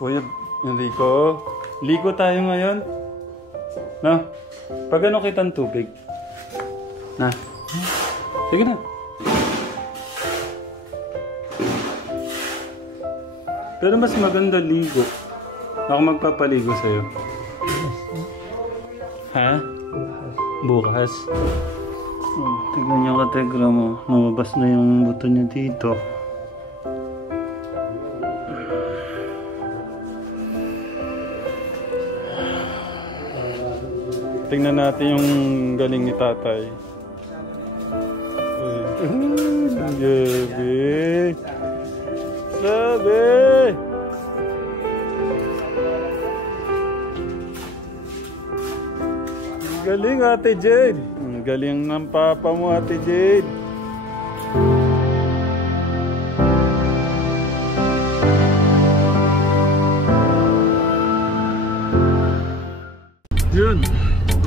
Kuya Enrico, ligo tayo ngayon. Na? Pag ano kitang tubig? Na? Sige na. Pero mas maganda ligo. Ako magpapaligo sa'yo. Ha? Bukas. Oh, tignan niyo kategra mo. Lumabas na yung buto niya dito. Tingnan natin yung galing ni tatay. Gabi. Gabi. Galing Ate Jade. Ang galing ng papa mo Ate Jade. Yun.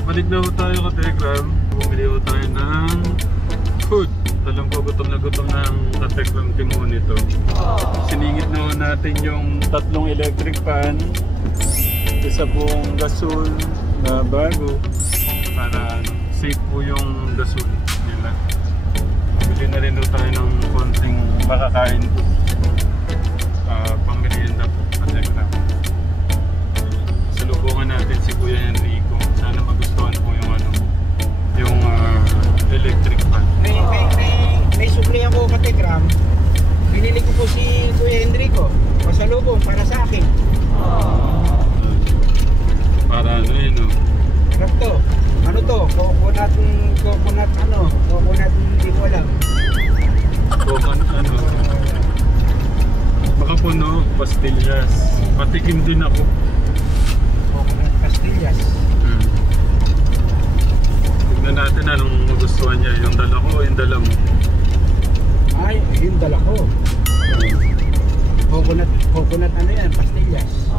Balik na ho tayo ka Telegram. Bumili ho tayo ng food. Alam ko gutom na ng ka-Telegram Timon nito. Siningit na ho natin yung 3 electric pan. Isa pong gasol na bago. Para safe po yung gasol nila. Bili na rin ho tayo ng konting makakain po. Pang-merienda po ka Telegram. Salubungan natin si Kuya Enrico. Sana magustuhan po yung yung electric fan. May supli ako ka Telegram. Binili ko po si Kuya Enrico. Pasalubong para sa akin. Para ano yun o? Rakto. Ano to? Coconut hindi ko alam. Coconut baka puno, pastillas. Patikim din ako. Coconut pastillas. Tignan natin anong magustuhan niya. Yung dala ko o yung dala mo? Ay, yung dala ko. Coconut ano yan? Pastillas.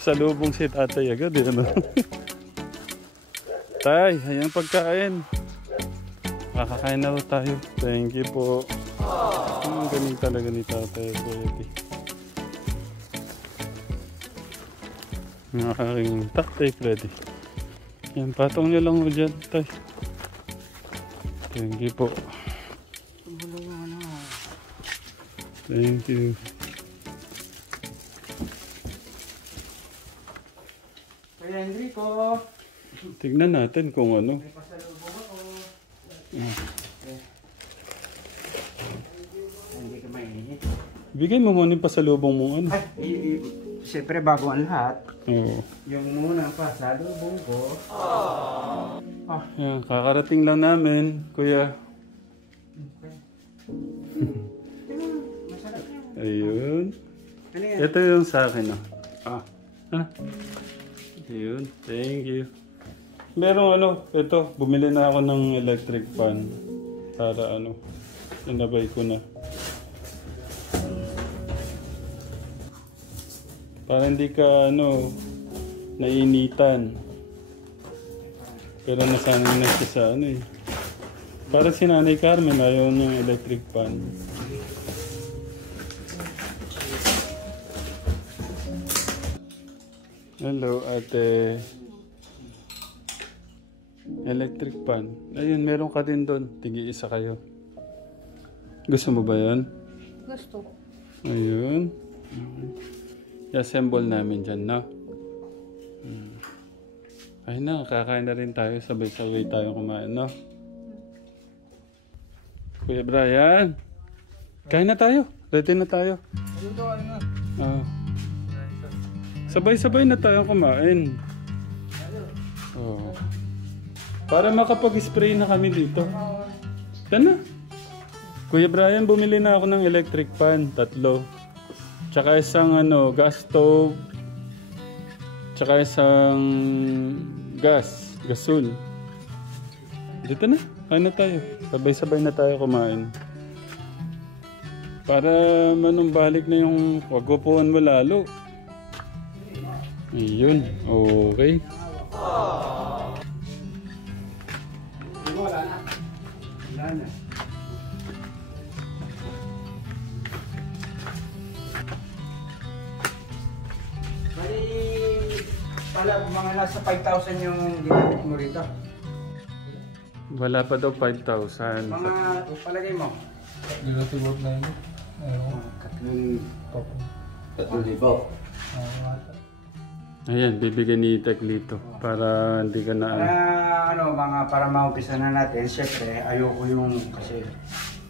Salubong si tatay agad eh, ano? Tay, ayan pagkain. Makakain na tayo. Thank you po. Ang galing talaga ni tatay. Ang aking tatay Freddy. Yan, patong nyo lang mo dyan, tay. Thank you po. Thank you. Kuya Enrico. Tignan natin kung ano. May pasalubong ako. Hindi ka mainit. Bigay mo muna yung pasalubong mong ano. Ay, siyempre bago ang lahat. Oo. Yung muna pasalubong ko. Yan, kakarating lang namin, kuya. Masarap yan. Ayun. Ano yan? Ito yung sa akin. Ayun, thank you. Merong ito, bumili na ako ng electric fan. Para inabay ko na. Para hindi ka nainitan. Pero nasanay na siya sa Para si Nanay Carmen, ayaw niyang electric fan. Hello, ate. Electric pan. Ayun, meron ka din doon. Tigi-isa kayo. Gusto mo ba yan? Gusto ko. Ayun. I-assemble namin dyan, no? Ayun na, kakain na rin tayo. Sabay-sabay tayo kumain, no? Kuya Brian. Kain na tayo. Ready na tayo. Sabay-sabay na tayo kumain. Oh. Para makapag-spray na kami dito. Yan na. Kuya Brian, bumili na ako ng electric pan. 3. Tsaka isang gas stove. Tsaka isang gasol. Dito na. Kain na tayo. Sabay-sabay na tayo kumain. Para manumbalik na yung wagupuan mo lalo. Ayun, okay. Wala na. Bali, pala mga nasa 5,000 yung ginamit mo rito. Wala pa daw 5,000. Mga palagay mo. Ginatubot na yun. Tatlong libo. Ayan, bibigyan ni Teklito para hindi ka na... Para maumpisa na natin, syempre, ayoko yung kasi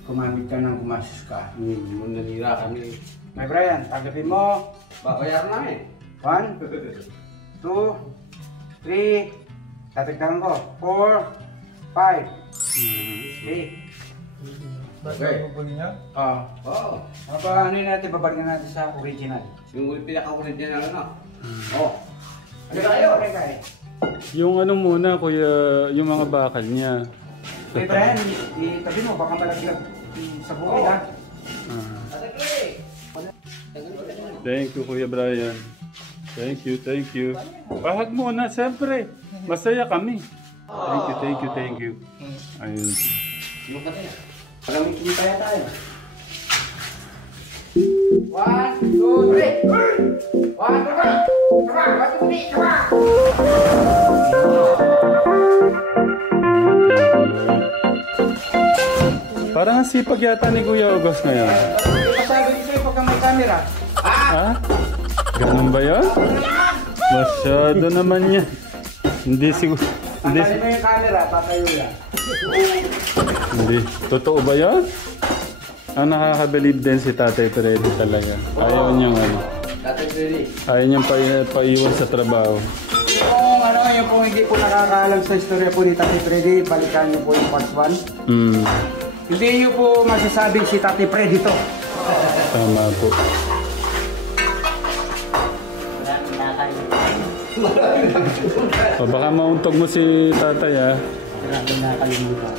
gumamit ka ng gumastos ka. Nanira kami. May Brian, tanggapin mo. Babayar namin. 1, 2, 3, tatagdagan ko. 4, 5. Okay. Okay. Oo. Ano yun natin, babalikan natin sa original. Yung pinaka-original na. Ano tayo? Yung ano muna, kuya, yung mga bakal niya. May Brian, itabi mo, baka malaglag sa bukid ha. Thank you, Kuya Brian. Thank you. Pahag muna, siyempre. Masaya kami. Thank you. Ayun. Yung ka tayo. Parang may kinitaya tayo. 1, 2, 3. 1, 2, 3. Parang sipag yata ni Kuya August ngayon. Pasabi ko sa'yo pagka may camera. Ha? Ganun ba yun? Masyado naman yan. Hindi siguro. Tanggalin mo yung camera, tatayo yan. Hindi. Totoo ba yun? Ang nakaka-believe din si Tatay Freddy talaga. Ayaw niyang ayaw niyang paiwan sa trabaho. Yung kung hindi po nakakaalam sa istorya po ni Tatay Freddy, balikan niyo po yung part 1. Hindi niyo po masasabing si Tatay Freddy to. Tama po. O baka mauntog mo si Tatay ha. Maraming nakalimutan.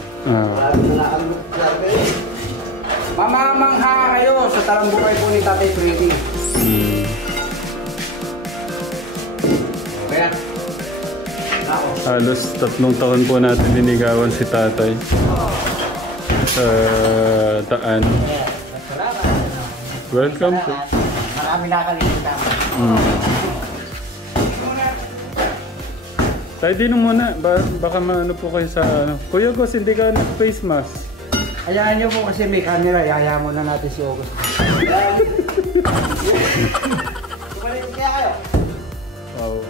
Mamamangha kayo sa talambukay po ni Tatay Freddy. Kaya, halos 3 taon po natin dinigawan si Tatay sa daan. Welcome po. Marami nakalimutan. Tayo din muna, baka maano po kayo sa ano. Kuya Gus, hindi ka nag-face mask. Hayaan niyo po kasi may camera, ihaya mo na natin si August. Bumalik kaya kayo? Wow.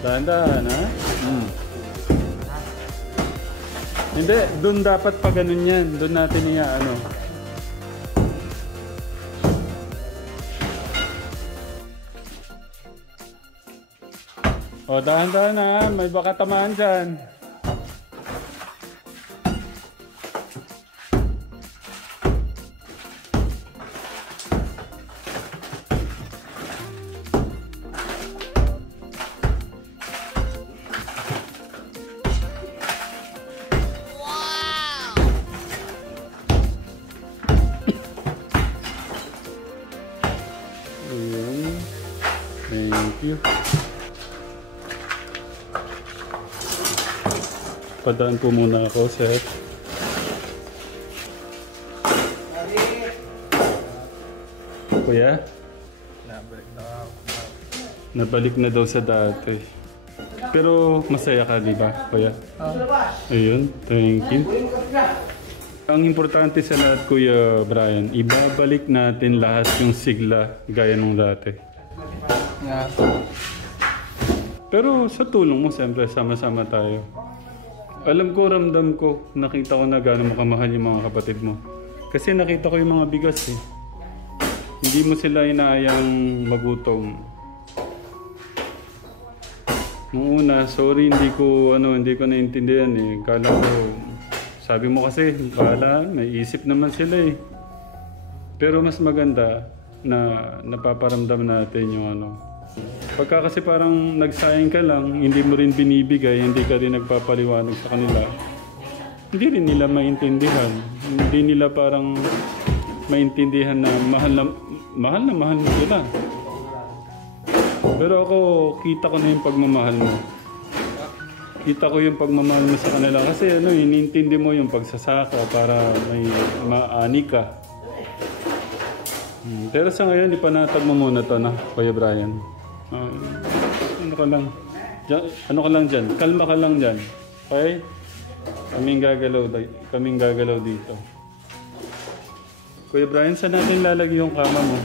Dahan-dahan, ha? Hindi, doon dapat pa ganun yan. Doon natin ano. O, dahan-dahan ha. May baka tamaan dyan. Ayan. Thank you. Padaan po muna ako, sir. Kuya? Nabalik na daw sa dati. Pero masaya ka, di ba, Kuya? Ayun, thank you. Ang importante sa lahat, Kuya Brian, ibabalik natin lahat yung sigla gaya nung dati. Pero sa tulong mo, siyempre, sama-sama tayo. Alam ko, ramdam ko, nakita ko na gaano mo kamahal yung mga kapatid mo. Kasi nakita ko yung mga bigas eh. Hindi mo sila inaayang magutom. Nung una, sorry, hindi ko naiintindihan eh. Kala ko, sabi mo kasi, bahala, may isip naman sila eh. Pero mas maganda na napaparamdam natin yung ano. Pagka kasi parang nagsayang ka lang, hindi mo rin binibigay, hindi ka rin nagpapaliwanag sa kanila, hindi rin nila maintindihan. Hindi nila parang maintindihan na mahal mo sila. Pero ako, kita ko na yung pagmamahal mo. kita ko yung pagmamahal mo sa kanila. Kasi ano, inintindi mo yung pagsasaka para may maani ka. Pero sa ngayon, ipanatag mo muna to, no, Kuya Brian. Ano ka lang? Ano ka lang dyan? Kalma ka lang dyan. Okay? Kaming gagalaw dito. Kuya Brian, saan natin lalagay yung kama mo?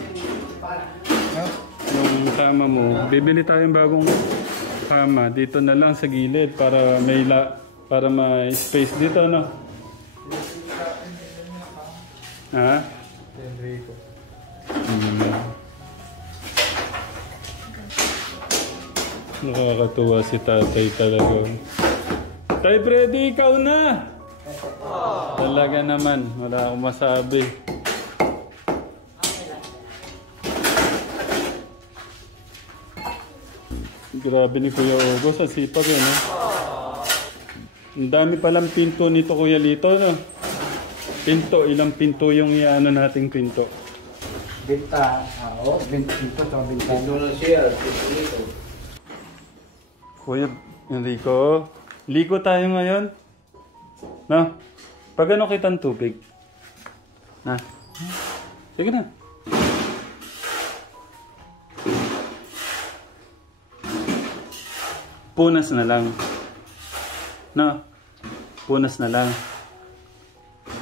Yung kama mo. Bibili tayong bagong kama. Dito na lang sa gilid para may space dito, no? Ha? Nakakatuwa si tatay talaga. Tay Freddy, ikaw na! Talaga naman, wala akong masabi. Grabe ni Kuya Ogo sa sipag, no? Ang dami palang pinto nito, Kuya Lito, no? Pinto, ilang pinto yung iano nating pinto? Binta, binto sa binta. Ito na siya. Ito. Kuya Enrico, liko tayo ngayon. No? Pag ano kitang tubig? Na? Sige na. Punas na lang. No? Punas na lang.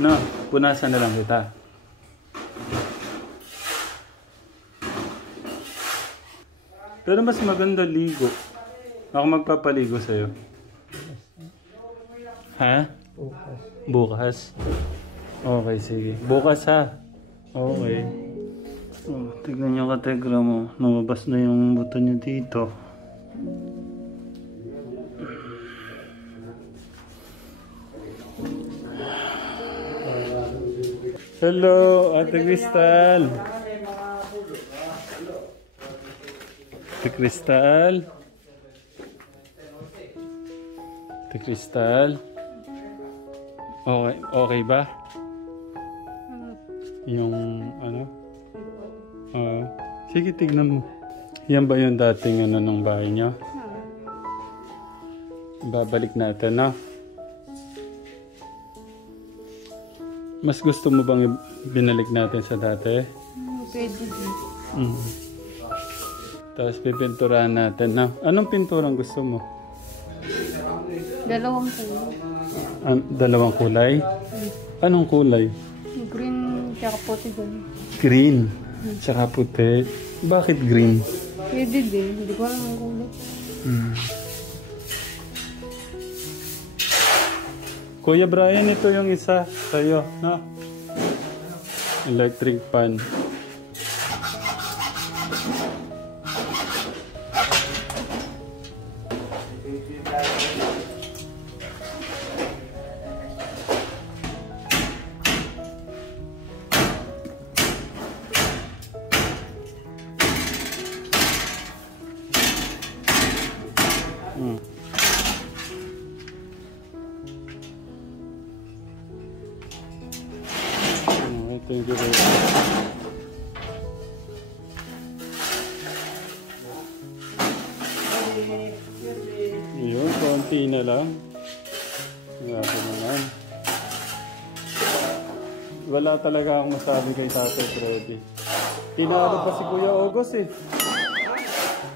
No? Punasan na lang kita. Pero mas maganda ligo. Ako magpapaligo sa'yo. Ha? Bukas. Okay, sige. Bukas ha. Okay. Oh, tignan nyo kategra mo. Lumabas na yung buto nyo dito. Hello, Ate Crystal. Ate Crystal. Ate Crystal. Okay ba? Yung ano? Sige, tignan mo. Yan ba yung dating ano ng bahay niyo? Babalik natin, no? Mas gusto mo bang binalik natin sa dati? Pwede din. Tapos pipinturahan natin, no? Anong pinturang gusto mo? Dalawang kulay. Dalawang kulay? Anong kulay? Green tsaka puti din. Green. Tsaka puti. Bakit green? Pwede din. Hindi ko alam ang kulay. Kuya Brian, ito yung isa sa'yo, no? Electric pan. Thank you very much. Yun, konti na lang. Grabe naman. Wala talaga akong masabi kay Tatay Freddy. Tinalo pa si Kuya August eh.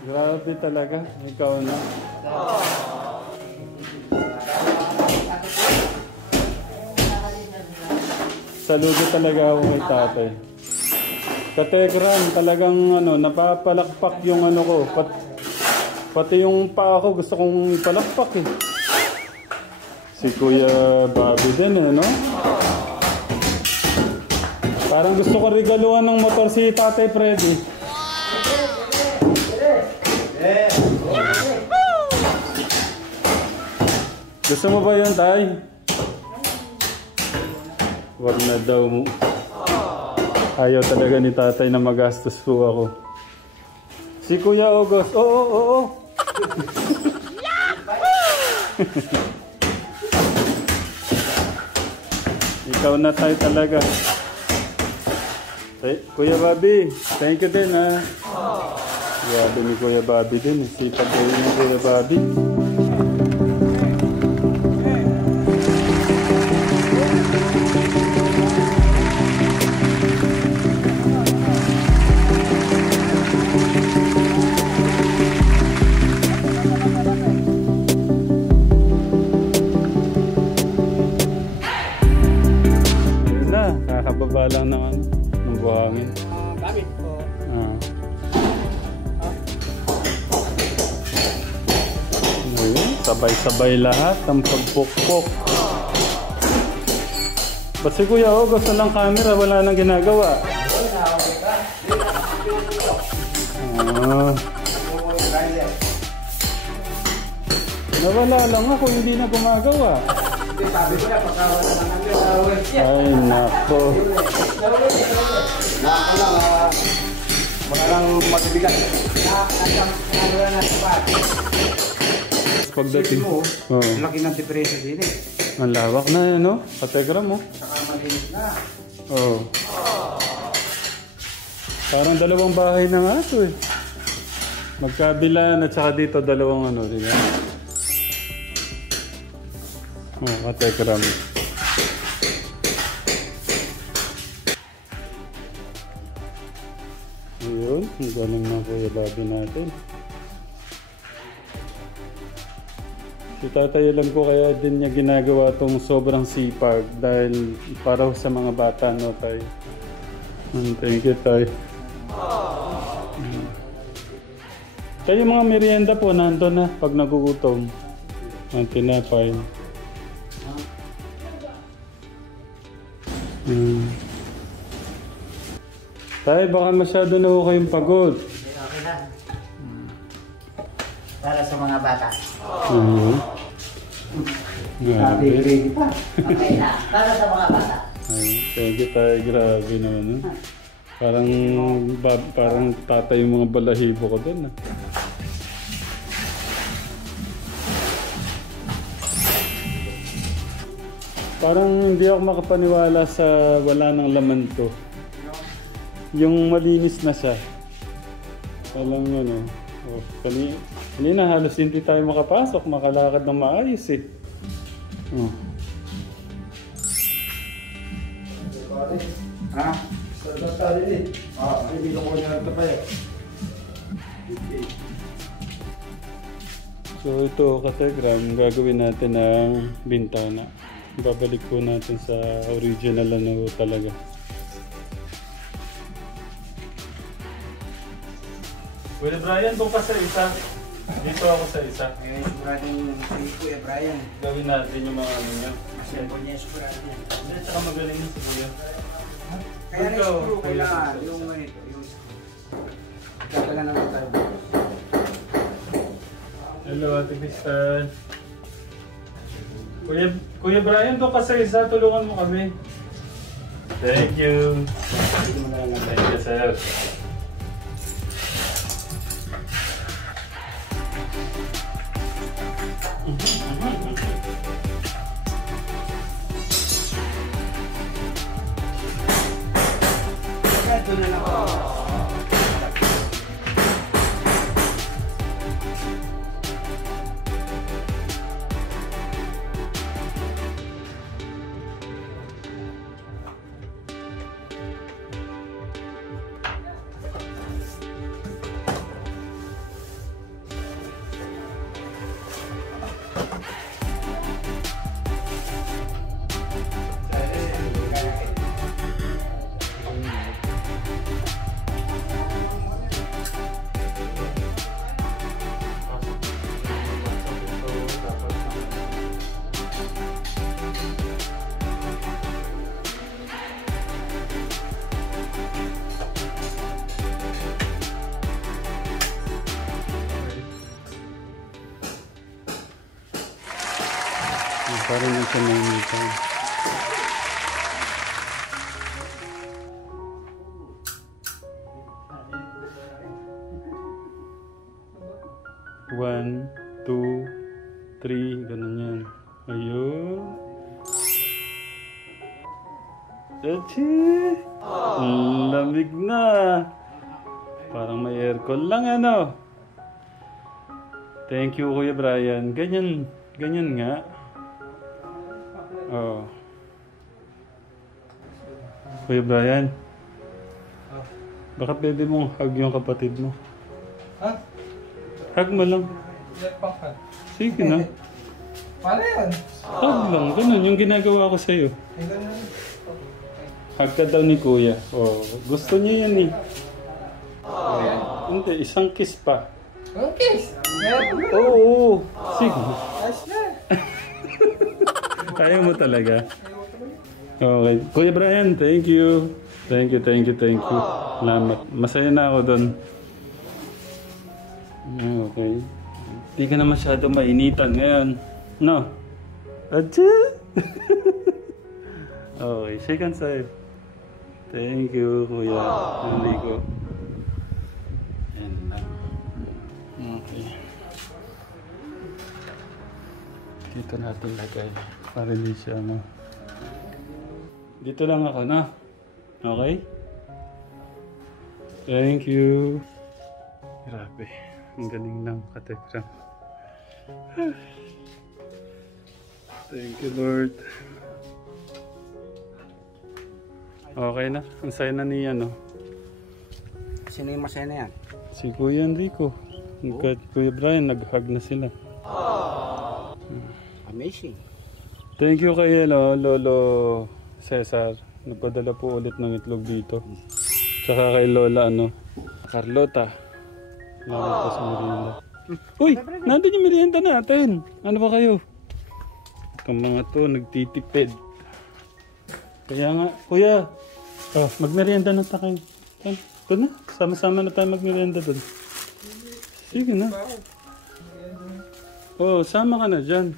Grabe talaga. Ikaw na. Saludo talaga ako kay Tatay. Kategram, talagang ano, napapalakpak yung ano ko. Pati yung paa ko gusto kong ipalakpak eh. Si Kuya Bobby din eh, no? Parang gusto ko regaluhan ng motor si Tatay Freddy. Gusto mo ba yun, Tay? Wag na daw mo. Ayaw talaga ni Tatay na magastos po ako. Si Kuya August. Oo. Ikaw na, Tay, talaga. Kuya Bobby, thank you din, ha. Grabe ni Kuya Bobby din. Sipag kayo ni Kuya Bobby. gawa lang ng ano, ng buhangin. Gamit po. Ah. Ayun, sabay-sabay lahat ang pagpukpok. Ba't si Kuya August na lang camera, wala nang ginagawa? Ah. Nawala lang ako, hindi na gumagawa. Sabi ko na, pagkawala ng ano. Ay, nako. Baka lang magbibigat. Ano na natin. Pagdating mo, oh, laki ng depression din eh. ang lawak na no? Kategram mo. Saka malinis na. Oh. Parang dalawang bahay na nga ito eh. Magkabilaan at saka dito dalawang ano, di ba? Oh, kategram. Ayun, ang galing na Kuya Bobby natin. Si tatay alam ko kaya din niya ginagawa tong sobrang sipag dahil para sa mga bata, no, tay? Thank you, tay. Kaya mga merienda po, nandun na pag nagugutom. Ang tinapay. Tay, baka masyado na ho kayong pagod. Okay na. Para sa mga bata. Grabe. Ready pa. Okay na. Para sa mga bata. Ay, thank you tayo. Grabe naman. Parang tatay yung mga balahibo ko doon. Parang hindi ako makapaniwala sa wala ng laman to. Yung malinis na siya. Alam mo, no? Oh, kanina halos hindi tayo makapasok, makalakad ng maayos eh. Oh. Ha? Sarap tayo din eh. Hindi ko niya ito pa eh. So ito, kategram, gagawin natin ng bintana. Babalik po natin sa original ano talaga. Kuya Brian, doon ka sa isa. Dito ako sa isa. Eh, siguradong si Kuya Brian. Gawin natin yung mga ano niya. Simple niya sigurado niya. Hindi, tsaka magaling yung siya. Kaya na-screw kailangan yung ganito. Yung dadala naman tayo. Hello, Ate Crystal. Kuya Brian, doon ka sa isa. Tulungan mo kami. Thank you. Thank you, sir. Ito na lang ako. Parang hindi siya nainitan. One, two, three, ganun yan. Ayun. Echi! Lamig na. Parang may aircon lang ano. Thank you, Kuya Brian. Ganyan nga. Oh. Kuya Brian. Baka pwede mong hug yung kapatid mo. Ha? Hug mo lang. Pang-hug. Sige na. Paano yan? Hug lang. Ganun yung ginagawa ko sa'yo. Ay, ganun. Hug ka daw ni Kuya. Oh, gusto niya yan eh. Hindi, isang kiss pa. Okay. Oo. Sige. Ayaw mo talaga. Okay. Kuya Brian, thank you. Thank you. Salamat. Masaya na ako doon. Okay. Hindi ka na masyado mainitan ngayon. No? Adya! Okay, shake hands side. Thank you, Kuya. Enrico. Okay. Dito natin lagay. Para hindi siya, no? Dito lang ako, no? Okay? Thank you. Grabe. Ang galing ng katekram. Thank you, Lord. Okay na. Ang saya na niya, no? Sino yung masaya na yan? Si Kuya Enrico. At Kuya Brian, nag-hug na sila. Amazing. Thank you kay Lolo Cesar. Napadala po ulit ng itlog dito. Tsaka kay Lola Carlota. Salamat po sa merienda. Uy! Nandun yung merienda natin. Ano ba kayo? Itong mga to nagtitipid. Kaya nga, Kuya, magmerienda na tayo. Ito na, sama-sama na tayo magmerienda doon. Sige na. Sama ka na dyan.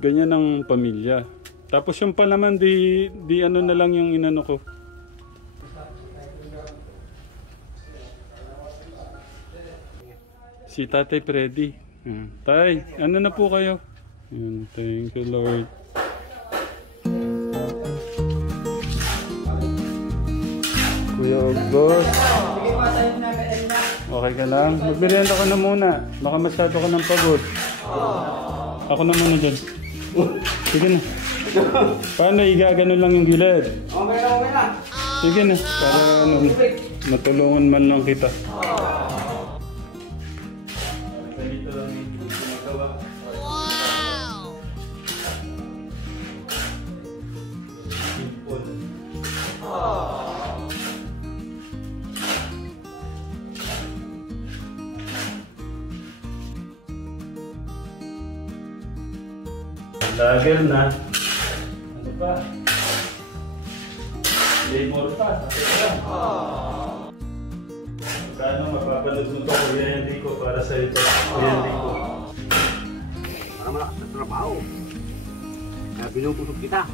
Ganyan ang pamilya. Tapos yung palaman, di ano na lang yung inano ko. Si Tatay Freddy. Tay, ano na po kayo? Thank you, Lord. Kuya August. Okay ka lang? Magmerienda ka na muna. Baka masyado ka ng pagod. Ako na muna dyan. Sige na. Paano? Igagano lang yung gilid. Okay na. Sige na. Para matulungan man lang kita. Lager na. Ano pa? Labor pa. Magkano mapapanood mo ito, Kuya Enrico, para sa ito, Kuya Enrico? Para malakas na trabaho. Kaya pinupusok kita.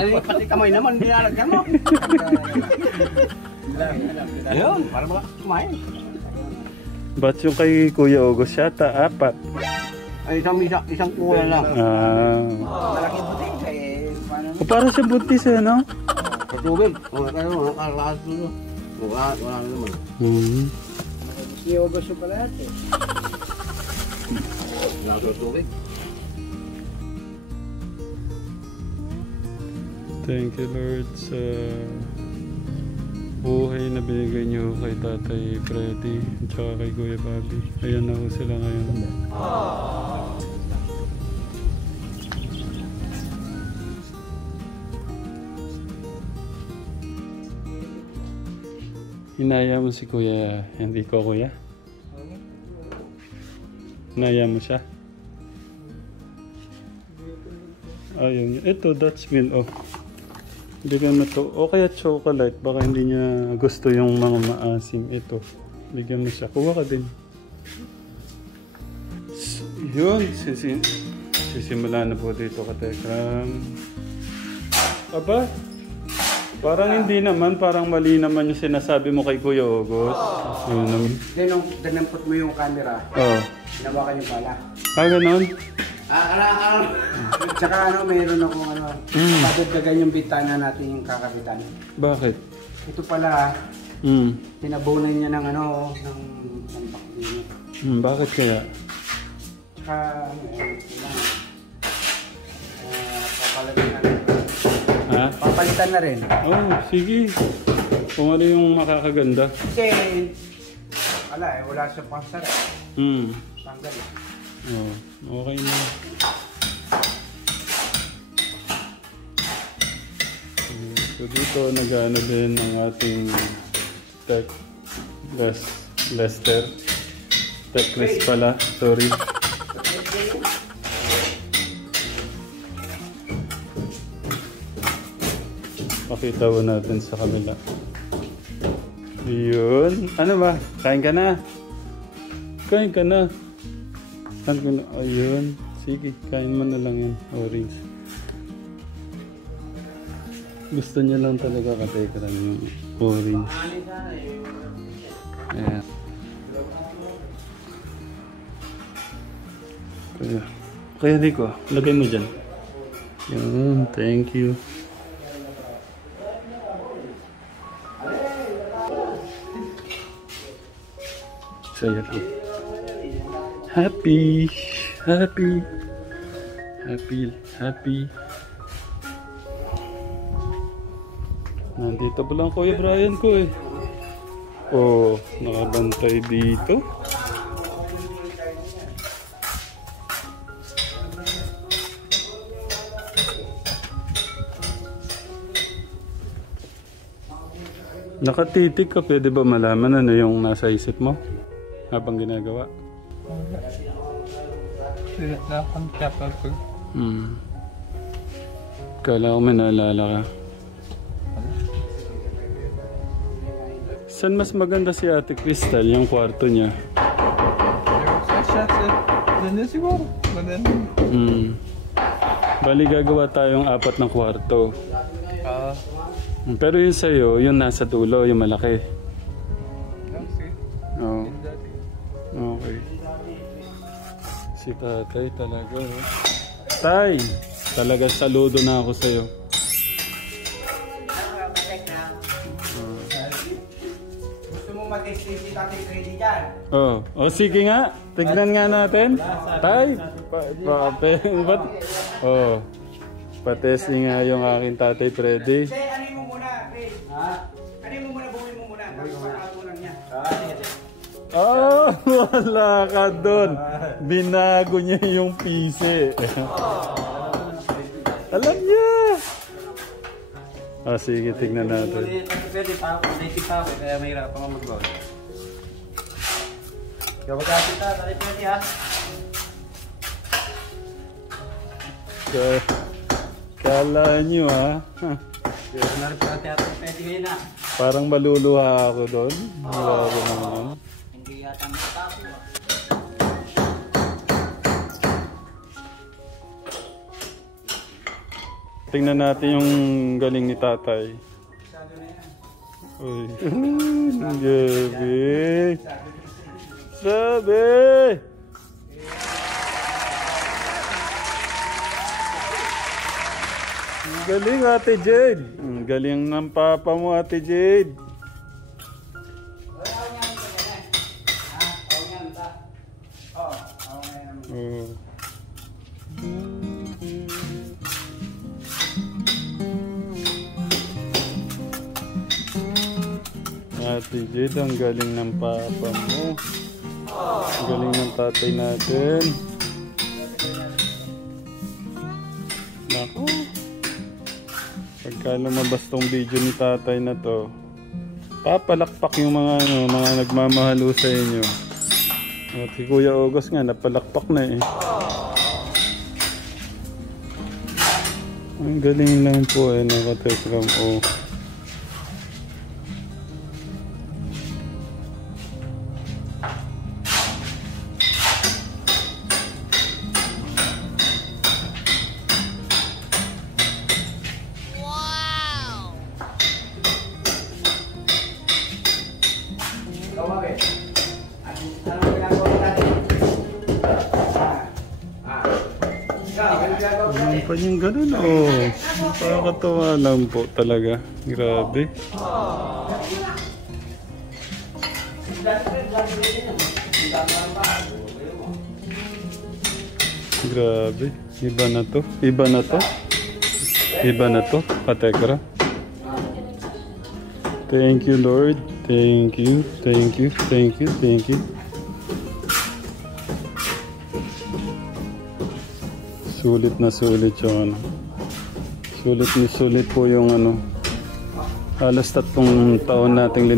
Pati kamay naman, dinalagyan mo. Ayun, para malakas kumain. Ba't yung kay Kuya August yata, 4? Ay, isang kulang lang. Malaki butik eh. Para siya buntis no? Sa tubig. Nakakalakas dito. Wala naman. Si August yung pala natin. Wala sa tubig. Thank you, Lord, sa buhay na binigay niyo kay Tatay Freddy at saka kay Kuya Bobby. Ayan na ho sila ngayon. Hinaya mo si Kuya Enrico, Kuya? Hinaya mo siya? Ayun. Ito, Dutch Mill. Bigyan mo to. O kaya chocolate. Baka hindi niya gusto yung mga maasim. Ito. Bigyan mo siya. Kuha ka din. So, yun. Sisimula na po dito, katekram. Aba. Parang hindi naman. Parang mali naman yung sinasabi mo kay Kuya August. Then, dinampot mo yung camera. Hinawakan yung pala. Ganon? Tsaka mayroon akong padagdagan yung bitana natin yung kakabitan. Bakit? Ito pala, tinabunan niya ng ng bakdino. Bakit kaya? Tsaka, papalitan na rin. Ha? Papalitan na rin. Sige. Kung ano yung makakaganda. Kasi, wala sa pangsara. Tanggal. Okay na. So dito nag-ano din ang ating tech Lester. Techless pala, sorry. Pakita mo natin sa kamila. Yun. Ano ba? Kain ka na? Kain ka na? Ayun. Sige, kain mo na lang yan. Orange. Gusto niya lang talaga katekran yung orange. Ayan. Kaya Rico, lagay mo dyan. Yun, thank you. Saya lang. Happy. Nandito pa lang Kuya Brian ko eh. Oh, nakabantay dito. Nakatitig ka, pwede ba malaman ano yung nasa isip mo habang ginagawa? Kala ko may naalala ka. Saan mas maganda si Ate Crystal, yung kwarto niya? Ganyan siguro. Bali gagawa tayong 4 na kwarto. Pero yung sa'yo, yung nasa dulo, yung malaki. Oo. Okay. Si tatay talaga. Tay! Talaga saludo na ako sa'yo. Gusto mo matesting si Tatay Freddy dyan? Oh, sige nga. Tignan nga natin. Tay! Ba't? Oh. Patesting nga yung aking Tatay Freddy. Ano mo muna, Fred? Ano mo muna, buhay mo muna. Tapos pagkatulang niya. Oh, wala ka doon. Binago niya yung pise. Alam niya. Sige, tignan natin. Pwede pa ako, native pa ako, kaya mahirap pa mag-gol. Ikaw magkakita, Tatay Freddy ha? Kala nyo ha? Parang maluluha ako doon. Grabe naman. Hindi yata matapos. Tingnan natin yung galing ni tatay. Uy. Gabi. Sabi! Galing Ate Jade. Galing ng papa mo Ate Jade. Oh. Ate Jade, ang galing ng papa mo. Ang galing ng tatay natin. Naku. Pagka lumabas tong video ni tatay na to, papalakpak yung mga mga nagmamahalo sa inyo. At si Kuya August nga napalakpak na eh. Ang galing lang po eh, nakatekram o. Ano pa yung ganun oh. Nakakatawa lang po talaga. Grabe. Grabe. Iba na to. Iba na to. Iba na to. Katekra. Thank you Lord. Thank you. Thank you. Thank you. Thank you. Sulit na sulit yung ano. Sulit na sulit po yung ano. Halos 3 taon nating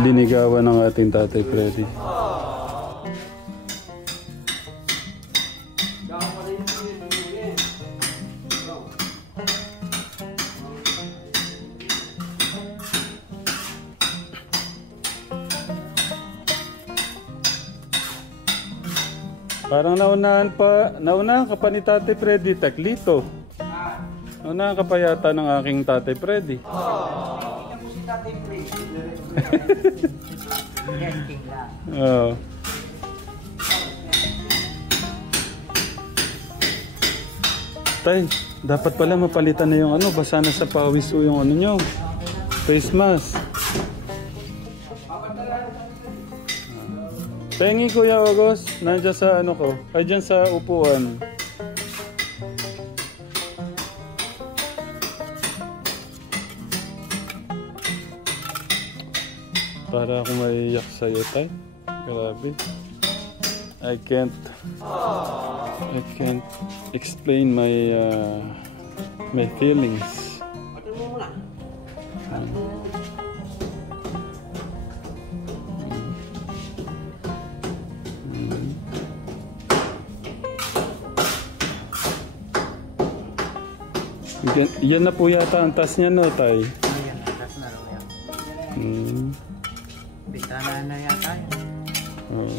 linigawan ng ating Tatay Freddy. Parang naunahan ka pa ni Tatay Freddy, Teklito. Naunahan ka pa yata ng aking Tatay Freddy. Tingnan mo si Tatay Freddy. Testing lang. Oo. Tay, dapat pala mapalitan na yung ano, basa na sa pawis o yung ano nyo. Face mask. Tengi Kuya August, nandiyan sa ano ko, ay dyan sa upuan. Para ako maiyak sa'yo, Tay. Grabe. I can't explain my feelings. Yan na po yata ang taas niya, no, Tay? Ayan, atas na raw yan. Bitana na yata yun. Oh.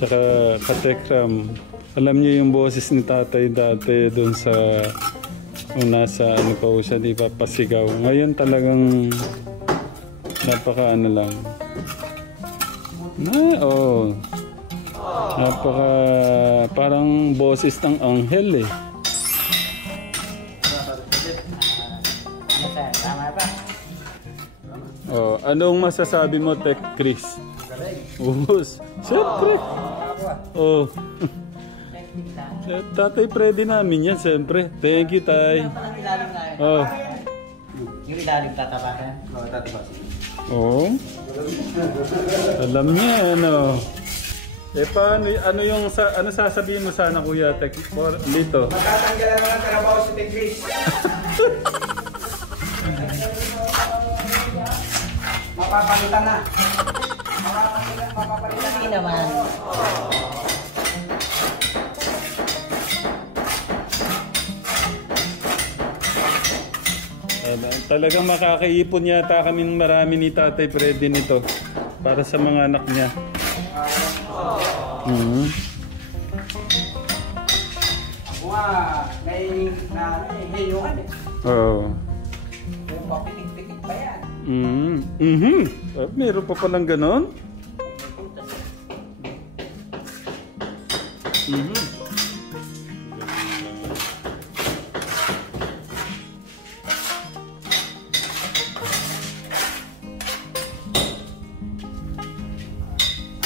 Tsaka Katekram, alam niyo yung boses ni Tatay dati doon sa nasa ano pa siya, di ba, pasigaw. Ngayon talagang napaka ano lang. Napaka parang boses ng anghel eh. Ano sir, tama ba? Oh, anong masasabi mo, Tek Chris? Ubus. Siyempre. Oh. Tatay Freddy namin yan, siyempre. Thank you, Tay. Oh. Yung ilalim tatapakan? Oo, tatapakan. Oh. Alam niya, ano. Eh, paano, ano yung, ano sasabihin mo sana, Kuya Tek? Dito. Matatanggalan mo ng trabaho si Tek Chris. Mapapalitan na. Mapapalitan na naman. Talagang makakaipon yata kaming marami ni Tatay Freddy nito para sa mga anak niya. Nahihiyungan eh. Oo. Yung papitik-pitik pa yan. Meron pa palang ganon?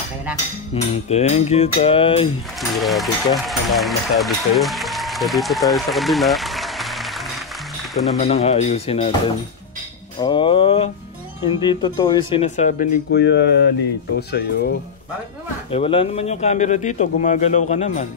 Okay na. Thank you, Tay. Grabe ka. Wala akong masabi sa'yo. So, dito tayo sa kabila. Ito naman ang aayusin natin. Oh, hindi totoo yung sinasabi ni Kuya Lito sa'yo. Bakit naman? Eh, wala naman yung camera dito. Gumagalaw ka naman.